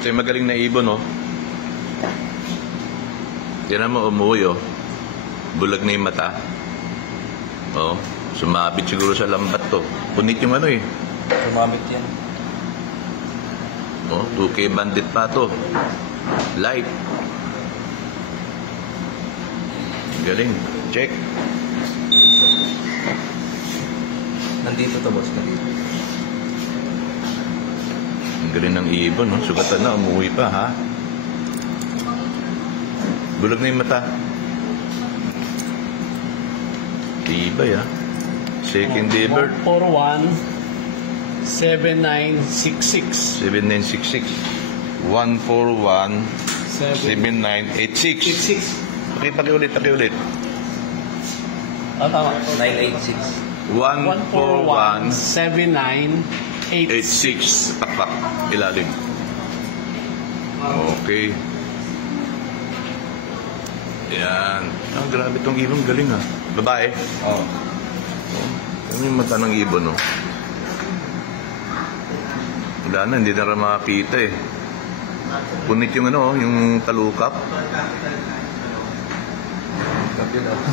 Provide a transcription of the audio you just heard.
Ito yung magaling na ibon, oh. Tiyan mo, umuwi, oh. Bulag na yung mata. Oh, sumabit siguro sa lambat to. Punit yung ano, eh. Sumabit yan. Oh, 2K bandit pa to. Light. Galing. Check. Nandito to, boss. Nandito. Ang galing ng ibon, no? Sugatan na, umuwi pa, ha? Bulag na yung mata. Tibay, ha? Second day bird. 141-7966. 7966. 141-7986. 86. Okay, pakiulit. Ah, tama. 986. 141-7986. 86. Takpak. Ilalim. Okay. Yan. Ah, grabe tong ibon. Galing, ha? Babae. Oo. Ano yung mata ng ibon, no? Wala na, hindi na rin makakita, eh. Punit yung ano, yung talukap.